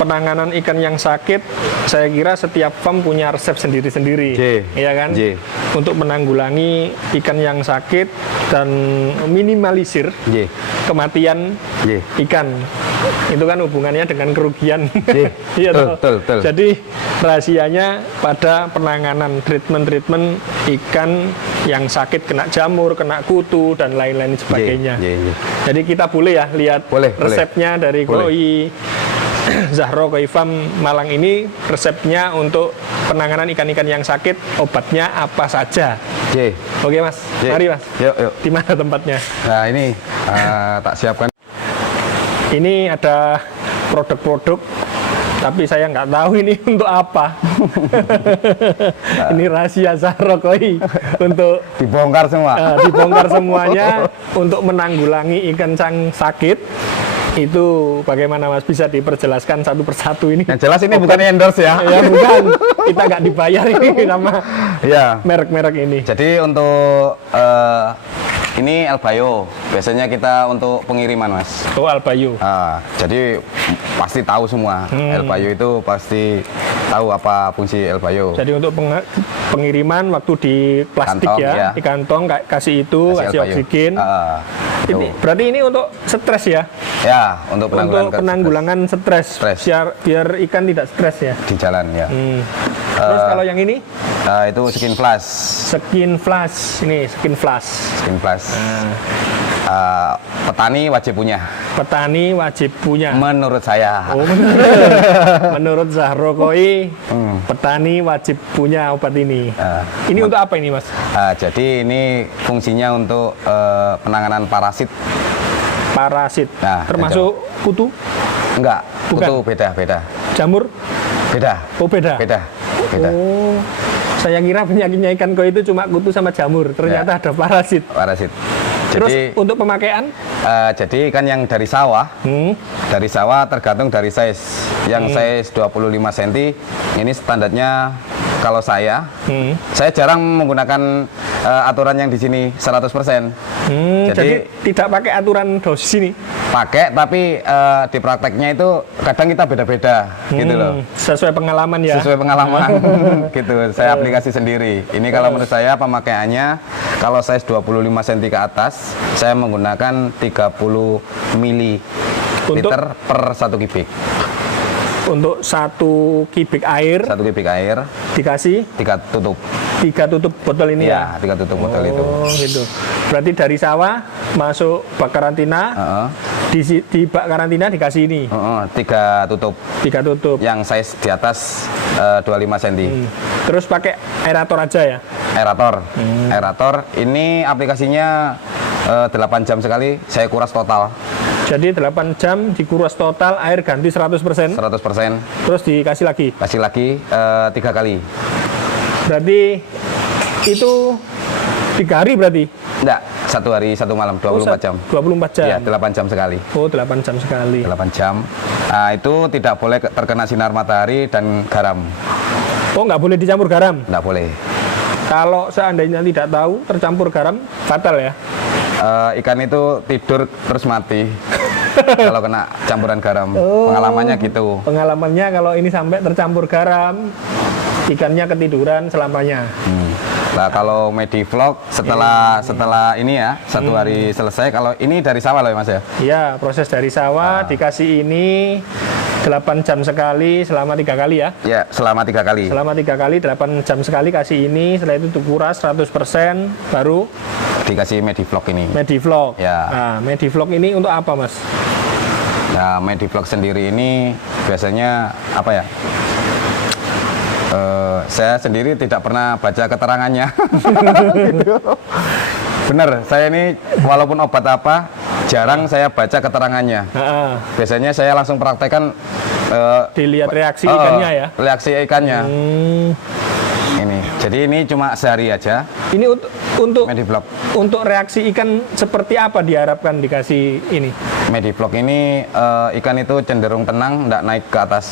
penanganan ikan yang sakit, saya kira setiap farm punya resep sendiri-sendiri, ya kan? Untuk menanggulangi ikan yang sakit dan minimalisir kematian ikan. Itu kan hubungannya dengan kerugian. Iya, betul. Jadi rahasianya pada penanganan treatment ikan yang sakit, kena jamur, kena kutu dan lain-lain sebagainya. Jadi kita boleh ya lihat resepnya dari Koi Zahro Koi Farm Malang ini, resepnya untuk penanganan ikan-ikan yang sakit, obatnya apa saja. Oke Mas, mari Mas. Yuk. Di mana tempatnya? Nah ini tak siapkan. Ini ada produk-produk, tapi saya nggak tahu ini untuk apa. Ini rahasia Zahro Koi untuk dibongkar semua. Dibongkar semuanya untuk menanggulangi ikan yang sakit. Itu bagaimana Mas, bisa diperjelaskan satu persatu ini? Yang jelas ini bukan endorse ya. Ya bukan, kita nggak dibayar ini sama merek-merek ini. Jadi untuk ini Albayo, biasanya kita untuk pengiriman Mas. Oh Albayo. Jadi pasti tahu semua. Albayo itu pasti tahu apa fungsi Albayo. Jadi untuk pengiriman waktu di plastik kantong, di kantong kasih itu, kasih oksigen. Ini berarti ini untuk stres ya? Ya, untuk penanggulangan stres. Biar ikan tidak stres ya. Di jalan ya. Terus kalau yang ini? Itu skin flash. Skin flash. Ini skin flash. Skin flash. Petani wajib punya. Petani wajib punya. Menurut saya. Oh, menurut Zahro Koi, petani wajib punya obat ini. Ini untuk apa ini Mas? Jadi ini fungsinya untuk penanganan parasit. Parasit. Termasuk kutu? Enggak. Bukan. Kutu beda. Jamur? Beda. Oh beda. Oh, saya kira penyakitnya ikan koi itu cuma kutu sama jamur. Ternyata ada parasit. Terus jadi, untuk pemakaian? Jadi ikan yang dari sawah, tergantung dari size. Yang size 25 cm, ini standarnya kalau saya jarang menggunakan aturan yang di sini 100%. Jadi tidak pakai aturan dosis ini? Pakai, tapi di prakteknya itu kadang kita beda-beda gitu loh. Sesuai pengalaman ya? Sesuai pengalaman gitu, saya aplikasi sendiri. Ini kalau menurut saya pemakaiannya, kalau size 25 cm ke atas, saya menggunakan 30 ml per 1 kubik. Untuk 1 kubik air? 1 kubik air. Dikasih? 3 tutup. 3 tutup botol ini ya? 3 tutup botol itu. Gitu. Berarti dari sawah masuk bak karantina, di bak karantina dikasih ini? 3 tutup. 3 tutup. Yang size di atas 25 cm. Terus pakai aerator aja ya? Aerator. Ini aplikasinya 8 jam sekali, saya kuras total. Jadi 8 jam dikuras total, air ganti 100%? 100%. Terus dikasih lagi? Kasih lagi 3 kali. Berarti itu 3 hari berarti? Enggak, 1 hari 1 malam, 24 jam. 24 jam? Iya, 8 jam sekali. Oh, 8 jam sekali. 8 jam. Nah, itu tidak boleh terkena sinar matahari dan garam. Oh, nggak boleh dicampur garam? Nggak boleh. Kalau seandainya tidak tahu, tercampur garam, fatal ya? Ikan itu tidur terus mati kalau kena campuran garam. Pengalamannya gitu. Pengalamannya kalau ini sampai tercampur garam, ikannya ketiduran selamanya. Nah, kalau Medivlog setelah ini ya, 1 hari selesai. Kalau ini dari sawah loh Mas ya? Iya, proses dari sawah, dikasih ini 8 jam sekali selama 3 kali ya? Ya, selama 3 kali. Selama 3 kali, 8 jam sekali kasih ini, setelah itu dikuras 100%, baru dikasih Medivlog ini. Medivlog. Ya. Nah, Medivlog ini untuk apa Mas? Nah, Medivlog sendiri ini biasanya apa ya? Saya sendiri tidak pernah baca keterangannya. Gitu. Bener, saya ini walaupun obat apa, jarang saya baca keterangannya. Biasanya saya langsung praktekkan. Dilihat reaksi ikannya ya? Reaksi ikannya. Ini, jadi ini cuma sehari aja. Ini untuk Medivlog. Untuk reaksi ikan seperti apa diharapkan dikasih ini? Medivlog ini ikan itu cenderung tenang, tidak naik ke atas.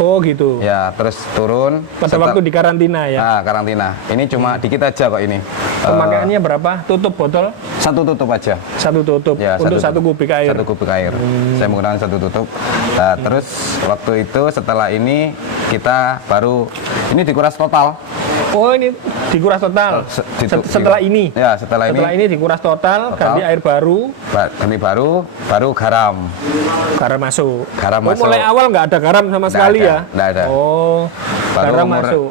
Oh gitu. Ya, terus turun. Pada waktu di karantina ya? Nah, karantina. Ini cuma dikit aja kok ini. Pemakaiannya berapa? Tutup botol? Satu tutup aja. Satu tutup? Ya, untuk satu kubik air? Satu kubik air. Saya menggunakan satu tutup. Nah, terus waktu itu setelah ini kita baru, ini dikuras total. Oh ini dikuras total? Setelah ini? Ya, setelah ini dikuras total, ganti air baru? Ganti baru garam. Garam masuk? Garam masuk. Mulai awal nggak ada garam sama sekali ya? Nggak ada. Oh, baru garam umur masuk.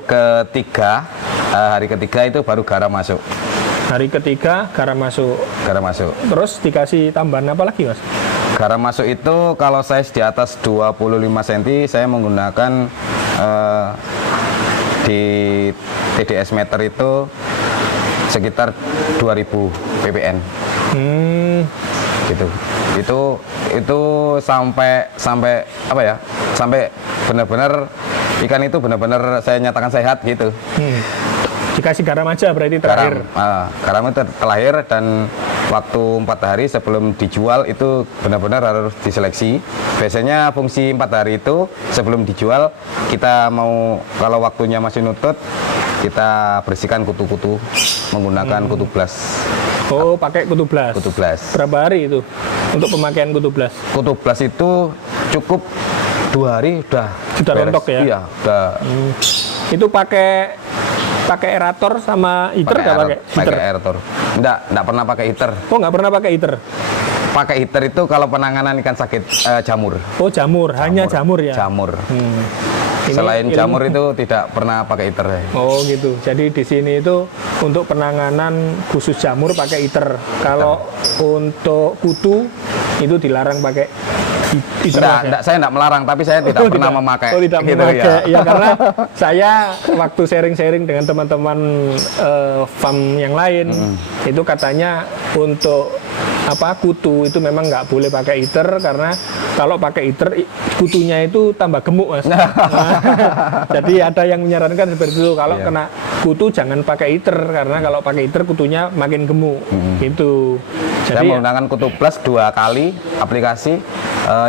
hari ketiga itu baru garam masuk. Hari ketiga garam masuk. Garam masuk. Terus dikasih tambahan apa lagi, Mas? Garam masuk itu kalau size di atas 25 cm saya menggunakan di TDS meter itu sekitar 2000 ppn. Gitu. Itu sampai apa ya? Sampai benar-benar ikan itu benar-benar saya nyatakan sehat gitu. Dikasih garam aja berarti terakhir. Garam itu terakhir, dan waktu 4 hari sebelum dijual itu benar-benar harus diseleksi. Biasanya fungsi 4 hari itu sebelum dijual kita mau, kalau waktunya masih nutut, kita bersihkan kutu-kutu menggunakan kutu blast. Oh, pakai kutu blast. Kutu blast. Berapa hari itu untuk pemakaian kutu blast? Kutu blast itu cukup 2 hari sudah rontok ya? Iya, udah. Itu pakai aerator sama heater nggak pakai? Pakai aerator. Enggak pernah pakai heater. Oh, nggak pernah pakai heater? Pakai heater itu kalau penanganan ikan sakit jamur. Oh, jamur. Hanya jamur ya? Jamur. Selain jamur itu tidak pernah pakai heater. Oh gitu. Jadi di sini itu untuk penanganan khusus jamur pakai heater. Kalau untuk kutu itu dilarang pakai heater. Enggak, saya enggak melarang, tapi saya tidak pernah memakai. Oh, tidak gitu, memakai. Ya karena saya waktu sharing-sharing dengan teman-teman farm yang lain, itu katanya untuk kutu itu memang nggak boleh pakai heater, karena kalau pakai heater kutunya itu tambah gemuk, Mas. Jadi ada yang menyarankan seperti itu, kalau kena kutu jangan pakai heater, karena kalau pakai heater kutunya makin gemuk. Gitu. Jadi, saya menggunakan kutu plus 2 kali aplikasi,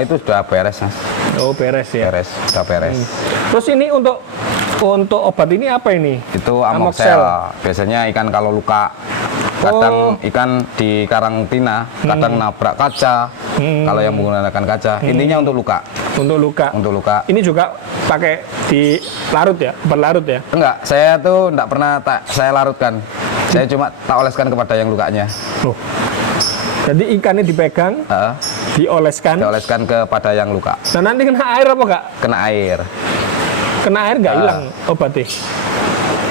itu sudah beres, Mas. Oh, beres ya. Sudah beres. Terus ini untuk obat ini apa ini? Itu amoxel. Biasanya ikan kalau luka, kadang ikan di karantina, kadang nabrak kaca. Kalau yang menggunakan kaca, intinya untuk luka. Untuk luka. Ini juga pakai di larut ya, berlarut ya? Enggak, saya tuh enggak pernah saya larutkan. Saya cuma tak oleskan kepada yang lukanya. Oh. Jadi ikannya dipegang, dioleskan kepada yang luka. Nah, nanti kena air apa enggak? Kena air. Kena air nggak hilang obatnya?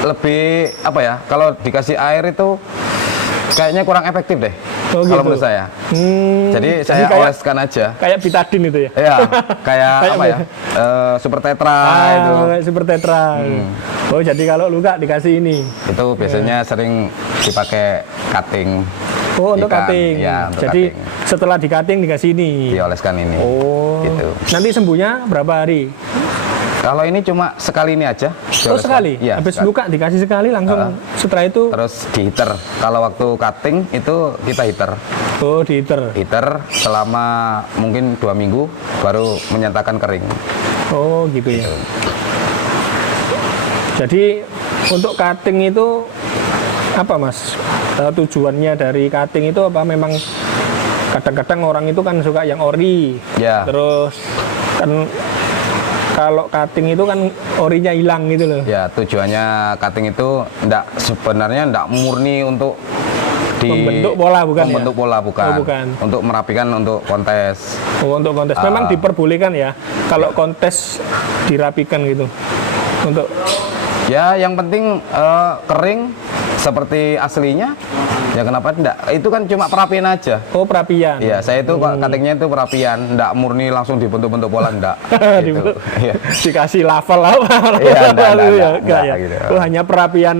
Lebih apa ya? Kalau dikasih air itu kayaknya kurang efektif deh. Oh, kalau gitu. menurut saya. Jadi saya oleskan aja. Kayak betadine itu ya? Iya, kayak apa ya? Super Tetra itu. Super Tetra. Oh, jadi kalau luka dikasih ini. Itu biasanya sering dipakai cutting. Oh, untuk cutting. Ya, untuk jadi cutting. Setelah di cutting dikasih ini. Dioleskan ini. Oh. Gitu. Nanti sembuhnya berapa hari? Kalau ini cuma sekali ini aja. Oh, sekali? Ya, habis luka dikasih sekali langsung setelah itu? Terus di heater. Kalau waktu cutting itu kita heater. Oh, di heater? Heater selama mungkin 2 minggu baru menyatakan kering. Oh, gitu ya. Jadi untuk cutting itu apa, Mas? Tujuannya dari cutting itu apa? Memang kadang-kadang orang itu kan suka yang ori. Ya. Terus kan kalau cutting itu kan orinya hilang gitu loh. Ya, tujuannya cutting itu sebenarnya enggak murni untuk membentuk pola, bukan? Membentuk pola, bukan. Oh, bukan. Untuk merapikan untuk kontes. Oh, untuk kontes. Memang diperbolehkan ya kalau kontes dirapikan gitu. Untuk ya, yang penting kering seperti aslinya. Ya kenapa tidak? Itu kan cuma perapian aja. Oh, perapian. Iya, saya itu cuttingnya itu perapian, enggak murni langsung dibentuk-bentuk pola, enggak. Gitu. Dikasih level apa? Iya, enggak, ya. Gitu. Oh, hanya perapian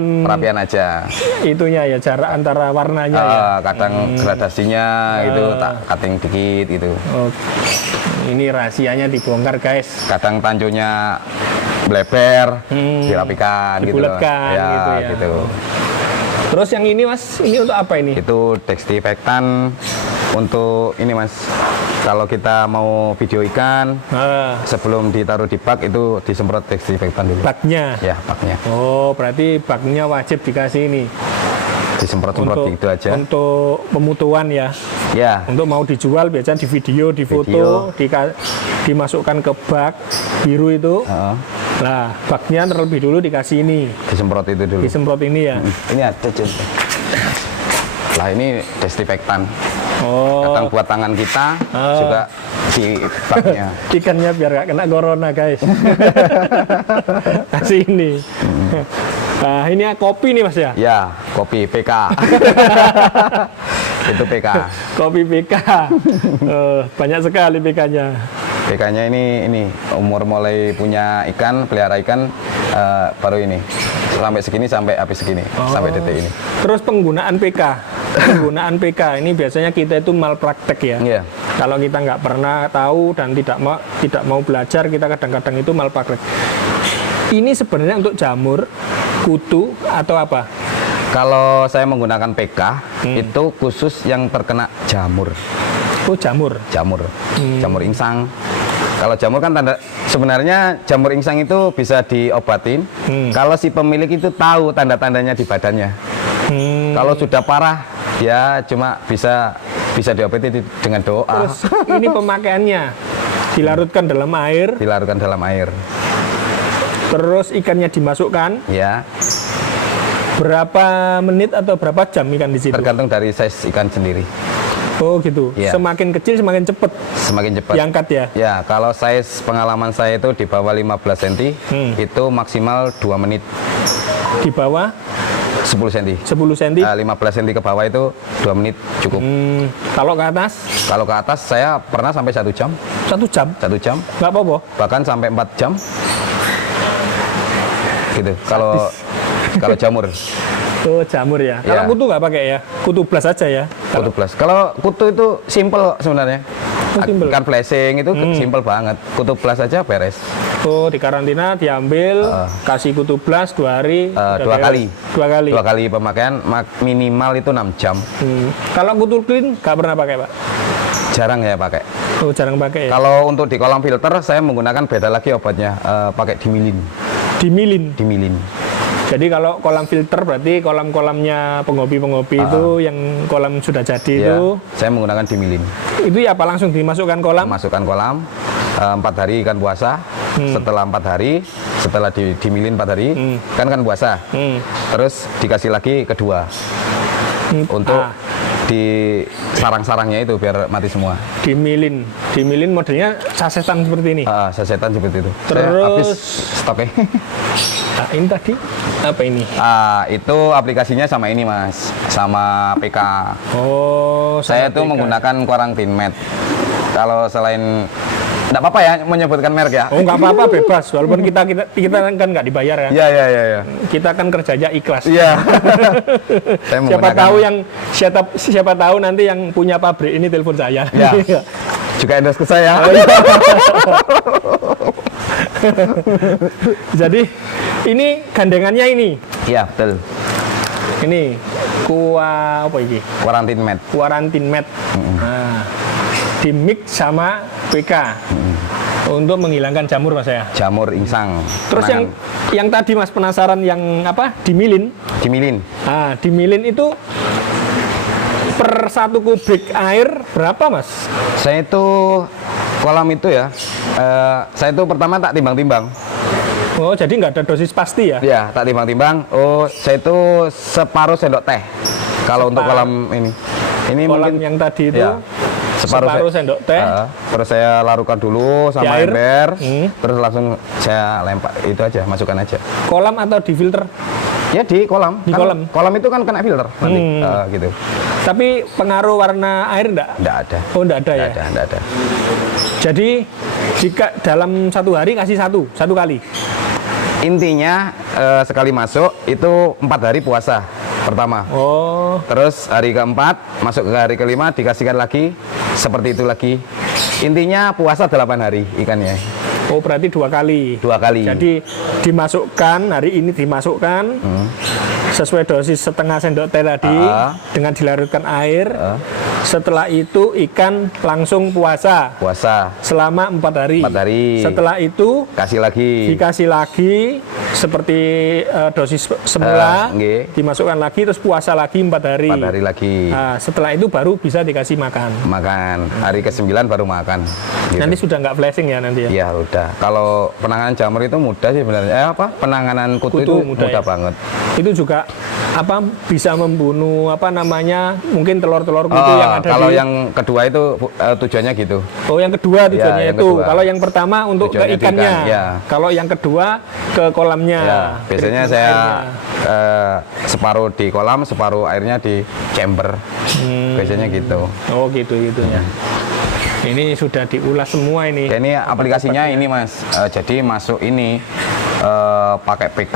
aja. Itunya ya, jarak antara warnanya ya. Kadang gradasinya itu tak cutting dikit itu. Oh. Ini rahasianya dibongkar, guys. Kadang tanjunya bleber, dirapikan gitu. Dibuletkan gitu ya. Gitu. Terus yang ini, Mas, ini untuk apa ini? Itu desinfektan untuk ini, Mas. kalau kita mau video ikan, sebelum ditaruh di bak itu disemprot desinfektan dulu. Baknya? Ya, baknya. Oh, berarti baknya wajib dikasih ini. Disemprot-semprot gitu aja. Untuk pemutuan ya. Ya. Untuk mau dijual biasanya di video, di foto, dimasukkan ke bak biru itu. Nah, baknya terlebih dulu dikasih ini. Disemprot itu dulu. Disemprot ini ya. Ini ada contoh. Lah ini desinfektan. Oh. Datang buat tangan kita juga di baknya. Ikannya biar gak kena corona guys. Kasih ini. Nah, ini kopi nih Mas ya? Ya, kopi PK. Itu PK. Kopi PK. Banyak sekali PK-nya. PK-nya ini umur mulai punya ikan, pelihara ikan baru ini. Sampai segini sampai habis segini, sampai detik ini. Terus penggunaan PK. Penggunaan PK ini biasanya kita itu malpraktek ya. Yeah. Kalau kita nggak pernah tahu dan tidak mau belajar, kita kadang-kadang itu malpraktek. Ini sebenarnya untuk jamur, kutu atau apa? Kalau saya menggunakan PK itu khusus yang terkena jamur. Oh, jamur. Jamur. Jamur insang. Kalau jamur kan sebenarnya jamur insang itu bisa diobatin. Kalau si pemilik itu tahu tanda-tandanya di badannya. Kalau sudah parah, ya cuma bisa diobati dengan doa. Terus ini pemakaiannya dilarutkan dalam air. Dilarutkan dalam air. Terus ikannya dimasukkan. Ya. Berapa menit atau berapa jam ikan di situ? Tergantung dari size ikan sendiri. Oh gitu. Ya. Semakin kecil semakin cepat. Semakin cepat. Diangkat ya. Ya, kalau size pengalaman saya itu di bawah 15 cm, itu maksimal 2 menit. Di bawah 10 cm. 10 cm. 15 cm ke bawah itu 2 menit cukup. Kalau ke atas? Kalau ke atas saya pernah sampai 1 jam. 1 jam? 1 jam. Nggak apa-apa? Bahkan sampai 4 jam. Gitu. Kalau jamur. Oh, jamur ya. Kalau kutu nggak pakai ya? Kutu blast aja ya? Kutu blast. Kalau kutu itu simple sebenarnya. Ikan flashing itu simple banget. Kutu blast aja beres. Oh, di karantina diambil, kasih kutu blast 2 hari. 2 kali. 2 kali. 2 kali pemakaian, minimal itu 6 jam. Kalau kutu clean nggak pernah pakai Pak? Jarang ya pakai. Oh, jarang pakai ya? Kalau untuk di kolam filter saya menggunakan beda lagi obatnya, pakai dimilin. Dimilin? Dimilin. Jadi kalau kolam filter berarti kolam-kolamnya penghobi-penghobi itu yang kolam sudah jadi ya, itu. Saya menggunakan dimilin. Itu ya apa langsung dimasukkan kolam? Masukkan kolam. 4 hari ikan puasa. Setelah 4 hari, setelah dimilin 4 hari, kan puasa. Terus dikasih lagi kedua. Untuk di sarang-sarangnya itu biar mati semua. Dimilin modelnya sasetan seperti ini. Sasetan seperti itu. Terus saya habis stoknya. Nah, ini tadi apa ini? Itu aplikasinya sama ini Mas, sama PK. Oh, saya itu menggunakan quarantine mat. Kalau selain enggak apa-apa ya menyebutkan merek ya. Oh, nggak apa-apa, bebas. Walaupun kita kan nggak dibayar ya. Iya. Kita kan kerjanya ikhlas. Iya. siapa tahu nanti yang punya pabrik ini telepon saya. Iya. Juga endorse ke saya. Oh, iya. Jadi ini gandengannya ini. Iya, betul. Ini apa ini? Quarantine mat. Quarantine mat. Nah, di mix sama PK untuk menghilangkan jamur Mas ya. Jamur insang. Terus yang tadi Mas penasaran yang apa? Dimilin. Dimilin. Nah, dimilin itu per 1 kubik air berapa Mas? Saya itu kolam itu ya. Saya itu pertama tak timbang-timbang. Oh, jadi nggak ada dosis pasti ya? Iya, tak timbang-timbang. Oh, saya itu separuh sendok teh. Kalau untuk kolam ini. Ini kolam mungkin yang tadi itu ya, separuh sendok teh. Terus saya larutkan dulu sama air. ember. Terus langsung saya lempar. Itu aja, masukkan aja. Kolam atau di filter? Ya di kolam. Di kolam. Kolam itu kan kena filter nanti. Gitu. Tapi pengaruh warna air enggak? Enggak ada. Oh, enggak ada ya? Enggak ada. Jadi jika dalam 1 hari kasih satu kali. Intinya sekali masuk itu 4 hari puasa pertama. Oh. Terus hari keempat masuk ke hari kelima dikasihkan lagi seperti itu lagi. Intinya puasa 8 hari ikannya. Oh, berarti 2 kali. 2 kali. Jadi dimasukkan hari ini dimasukkan. sesuai dosis setengah sendok teh tadi dengan dilarutkan air. Setelah itu ikan langsung puasa selama 4 hari. Setelah itu dikasih lagi seperti dosis semula, dimasukkan lagi terus puasa lagi 4 hari. Nah, setelah itu baru bisa dikasih makan. Hari ke-9 baru makan gitu. Nanti sudah nggak flashing ya nanti ya? Iya udah. Kalau penanganan jamur itu mudah sih sebenarnya. Penanganan kutu itu mudah ya? Banget. Itu juga bisa membunuh mungkin telur-telur kutu yang ada kalau yang kedua itu tujuannya gitu. Yang kedua tujuannya itu. Kalau yang pertama untuk tujuannya ke ikannya. Kalau yang kedua ke kolamnya. Biasanya saya separuh di kolam, separuh airnya di chamber. Biasanya gitu. Gitu ya. Ini sudah diulas semua ini. Ini aplikasinya ini Mas. Jadi masuk ini pakai PK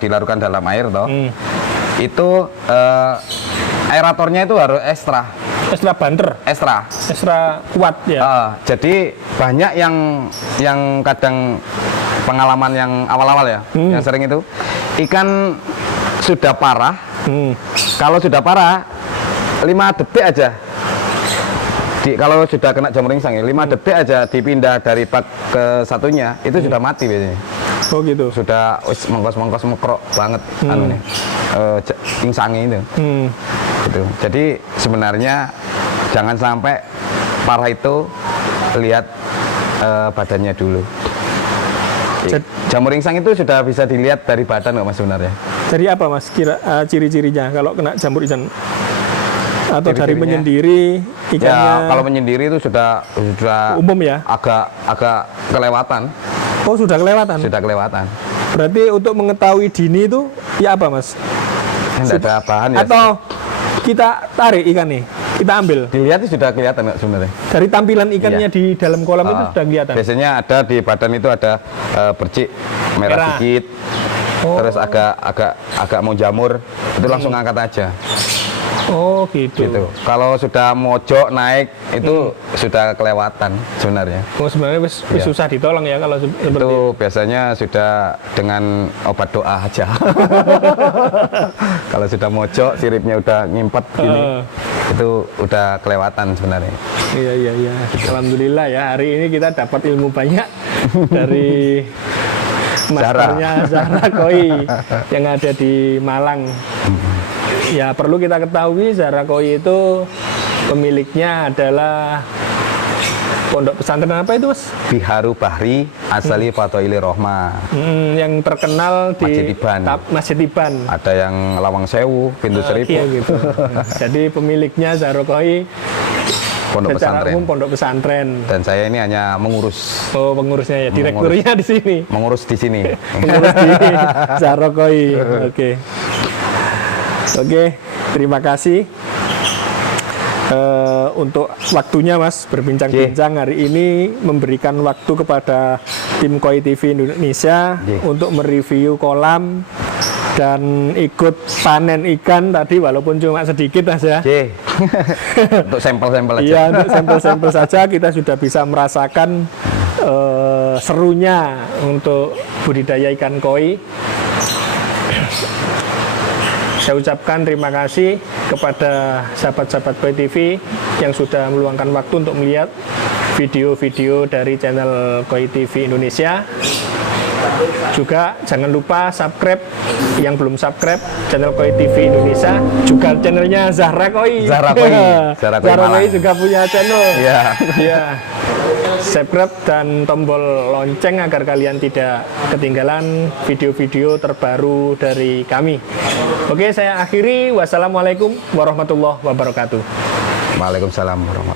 dilarutkan dalam air toh. Itu aeratornya itu harus ekstra banter. Ekstra kuat ya. Jadi banyak yang kadang pengalaman yang awal-awal ya, yang sering itu ikan sudah parah. Kalau sudah parah 5 detik aja. Kalau sudah kena jamur ringsang 5 detik aja dipindah dari bak ke satunya itu sudah mati biasanya. Gitu. Sudah mengkos mekrok banget ringsangnya itu. Gitu. Jadi sebenarnya jangan sampai parah itu lihat badannya dulu. Jamur ringsang itu sudah bisa dilihat dari badan nggak Mas sebenarnya? Dari apa Mas ciri-cirinya kalau kena jamur ringsang? Atau dari menyendiri ikannya? Ya, kalau menyendiri itu sudah umum ya? Agak kelewatan. Sudah kelewatan? Sudah kelewatan. Berarti untuk mengetahui dini itu ya apa Mas? Tidak ada bahan ya? Atau kita tarik ikan nih, kita ambil? Dilihat itu sudah kelihatan nggak sebenarnya? Dari tampilan ikannya di dalam kolam itu sudah kelihatan? Biasanya ada di badan itu ada bercik merah sedikit, terus agak mau jamur, itu langsung angkat aja. Gitu. Kalau sudah mojok naik itu sudah kelewatan sebenarnya. Sebenarnya susah ditolong ya kalau seperti itu. Biasanya sudah dengan obat doa aja. Kalau sudah mojok, siripnya udah ngimpet gini, itu udah kelewatan sebenarnya. Iya. Alhamdulillah ya, hari ini kita dapat ilmu banyak dari masternya Zahra Koi yang ada di Malang. Ya perlu kita ketahui Zahra Koi itu pemiliknya adalah pondok pesantren apa itu Mas? Biharu Bahri Asali Fatoili Rohma. Yang terkenal di Masjid Iban. Ada yang Lawang Sewu, Pintu Seribu. Gitu. Jadi pemiliknya Zahra Koi secara umum pondok pesantren. Dan saya ini hanya mengurus. Pengurusnya ya, direkturnya di sini. Mengurus di sini. Mengurus di Zahra Koi. Oke, terima kasih untuk waktunya Mas berbincang-bincang hari ini, memberikan waktu kepada tim Koi TV Indonesia untuk mereview kolam dan ikut panen ikan tadi walaupun cuma sedikit Mas ya. Untuk sampel-sampel aja. Iya, untuk sampel-sampel saja kita sudah bisa merasakan serunya untuk budidaya ikan koi. Saya ucapkan terima kasih kepada sahabat-sahabat Koi TV yang sudah meluangkan waktu untuk melihat video-video dari channel Koi TV Indonesia. Juga jangan lupa subscribe yang belum subscribe channel Koi TV Indonesia, juga channelnya Zahra Koi. Zahra Koi juga punya channel. Iya. Subscribe dan tombol lonceng agar kalian tidak ketinggalan video-video terbaru dari kami. Oke, saya akhiri. Wassalamualaikum warahmatullahi wabarakatuh. Waalaikumsalam warahmatullahi wabarakatuh.